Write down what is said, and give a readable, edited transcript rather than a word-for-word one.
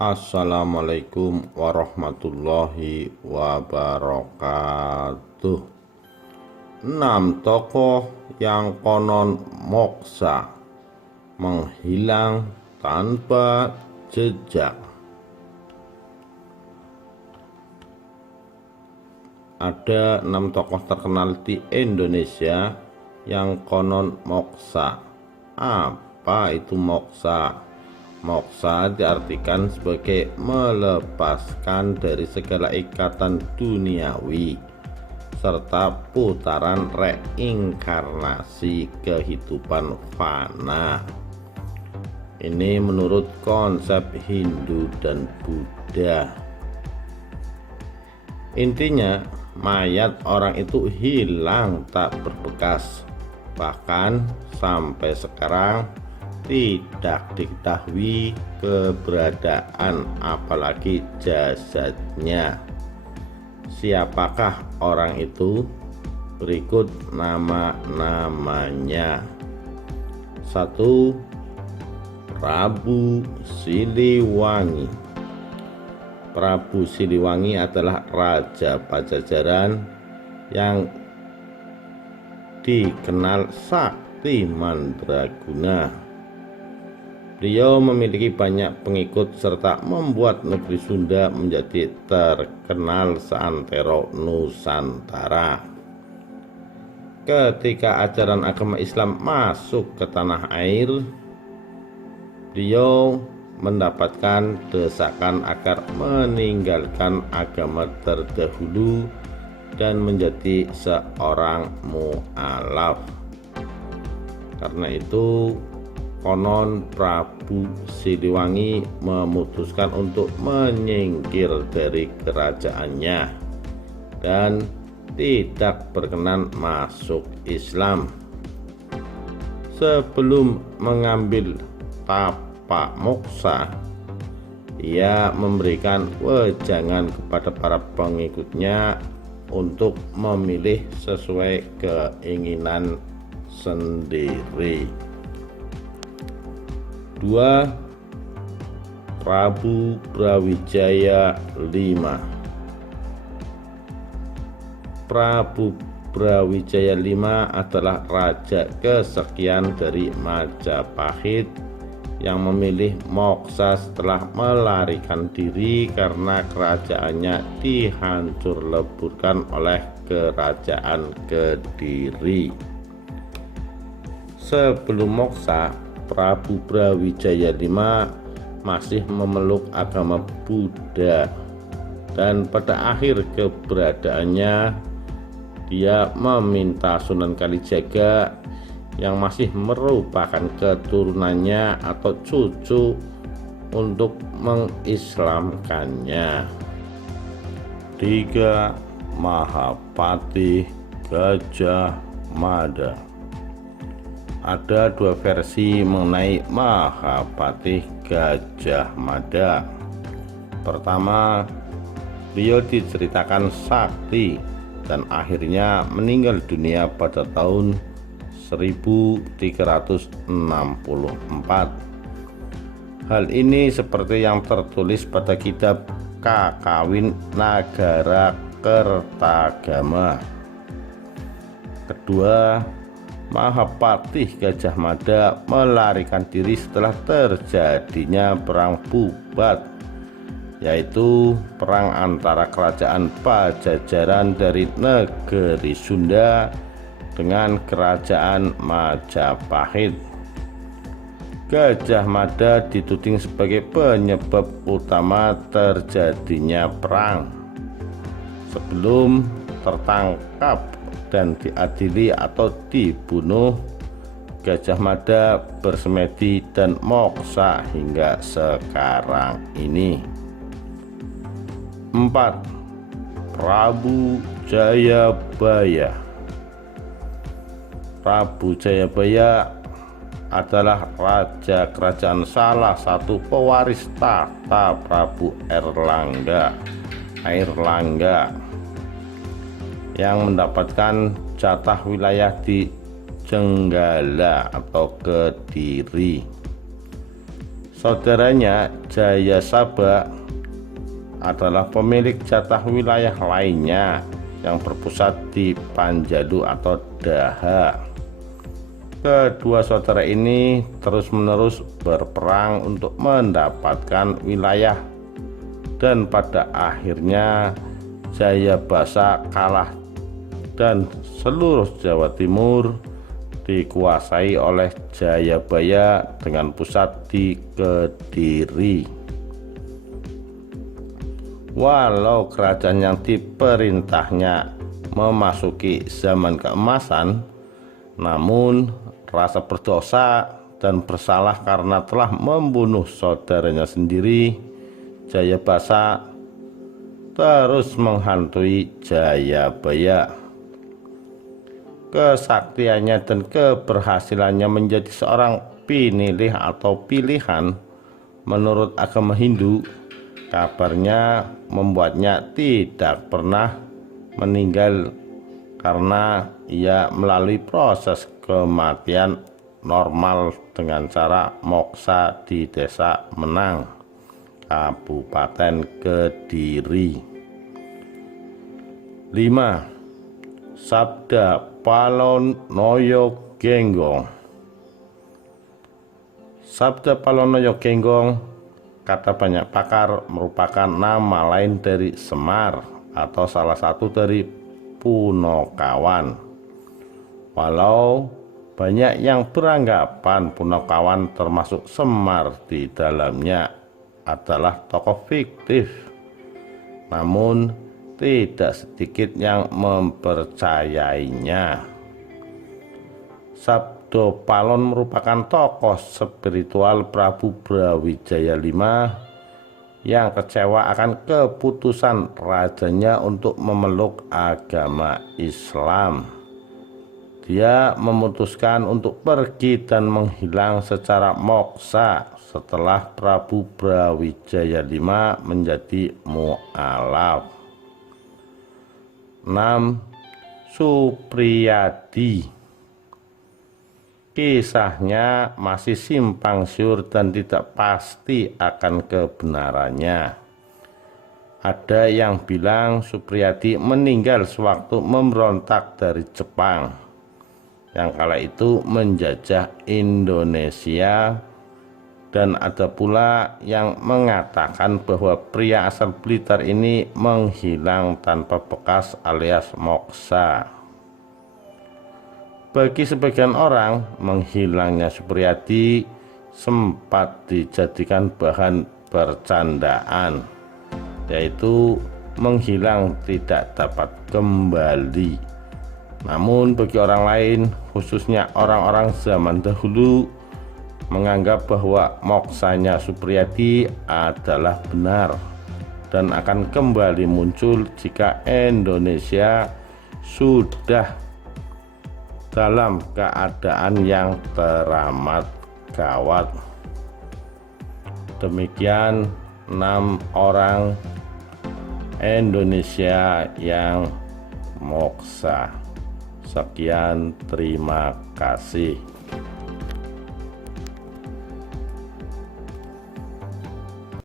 Assalamualaikum warahmatullahi wabarakatuh. 6 tokoh yang konon moksa menghilang tanpa jejak. Ada 6 tokoh terkenal di Indonesia yang konon moksa. Apa itu moksa? Moksa diartikan sebagai melepaskan dari segala ikatan duniawi serta putaran reinkarnasi kehidupan fana. Ini menurut konsep Hindu dan Buddha. Intinya, mayat orang itu hilang tak berbekas. Bahkan sampai sekarang tidak diketahui keberadaan apalagi jasadnya. Siapakah orang itu? Berikut nama-namanya. 1. Prabu Siliwangi. Prabu Siliwangi adalah Raja Pajajaran yang dikenal sakti mandraguna. Beliau memiliki banyak pengikut serta membuat negeri Sunda menjadi terkenal seantero Nusantara. Ketika ajaran agama Islam masuk ke tanah air, beliau mendapatkan desakan agar meninggalkan agama terdahulu dan menjadi seorang mu'alaf. Karena itu, konon Prabu Siliwangi memutuskan untuk menyingkir dari kerajaannya dan tidak berkenan masuk Islam. Sebelum mengambil tapak moksa, ia memberikan wejangan kepada para pengikutnya untuk memilih sesuai keinginan sendiri. 2. Prabu Brawijaya V. Prabu Brawijaya V adalah raja kesekian dari Majapahit yang memilih moksa setelah melarikan diri karena kerajaannya dihancur leburkan oleh kerajaan Kediri. Sebelum moksa, Prabu Brawijaya V masih memeluk agama Buddha, dan pada akhir keberadaannya dia meminta Sunan Kalijaga yang masih merupakan keturunannya atau cucu untuk mengislamkannya. 3. Mahapatih Gajah Mada. Ada 2 versi mengenai Mahapatih Gajah Mada. Pertama, beliau diceritakan sakti dan akhirnya meninggal dunia pada tahun 1364. Hal ini seperti yang tertulis pada kitab Kakawin Nagara Kertagama. Kedua, Mahapatih Gajah Mada melarikan diri setelah terjadinya perang Bubat, yaitu perang antara kerajaan Pajajaran dari negeri Sunda dengan kerajaan Majapahit. Gajah Mada dituding sebagai penyebab utama terjadinya perang. Sebelum tertangkap dan diadili atau dibunuh, Gajah Mada bersemedi dan moksa hingga sekarang ini. 4. Prabu Jayabaya. Prabu Jayabaya adalah raja kerajaan salah satu pewaris tahta Prabu Airlangga yang mendapatkan jatah wilayah di Jenggala atau Kediri. Saudaranya Jayasabha adalah pemilik jatah wilayah lainnya yang berpusat di Panjalu atau Daha. Kedua saudara ini terus-menerus berperang untuk mendapatkan wilayah, dan pada akhirnya Jayabasa kalah dan seluruh Jawa Timur dikuasai oleh Jayabaya dengan pusat di Kediri. Walau kerajaan yang diperintahnya memasuki zaman keemasan, namun rasa berdosa dan bersalah karena telah membunuh saudaranya sendiri, Jayabasa terus menghantui Jayabaya. Kesaktiannya dan keberhasilannya menjadi seorang pinilih atau pilihan menurut agama Hindu, kabarnya membuatnya tidak pernah meninggal karena ia melalui proses kematian normal dengan cara moksa di Desa Menang, Kabupaten Kediri. 5. Sabda Palonoyo Genggong. Sabda Palonoyo Genggong, kata banyak pakar, merupakan nama lain dari Semar atau salah satu dari Punokawan. Walau banyak yang beranggapan Punokawan termasuk Semar di dalamnya adalah tokoh fiktif, namun tidak sedikit yang mempercayainya. Sabdo Palon merupakan tokoh spiritual Prabu Brawijaya V yang kecewa akan keputusan rajanya untuk memeluk agama Islam. Dia memutuskan untuk pergi dan menghilang secara moksa setelah Prabu Brawijaya V menjadi mu'alaf. 6. Supriyadi. Kisahnya masih simpang siur dan tidak pasti akan kebenarannya. Ada yang bilang Supriyadi meninggal sewaktu memberontak dari Jepang yang kala itu menjajah Indonesia, dan ada pula yang mengatakan bahwa pria asal Blitar ini menghilang tanpa bekas alias moksa. Bagi sebagian orang, menghilangnya Supriyadi sempat dijadikan bahan bercandaan, yaitu menghilang tidak dapat kembali. Namun bagi orang lain, khususnya orang-orang zaman dahulu, menganggap bahwa moksanya Supriyadi adalah benar dan akan kembali muncul jika Indonesia sudah dalam keadaan yang teramat gawat. Demikian 6 orang Indonesia yang moksa. Sekian, terima kasih.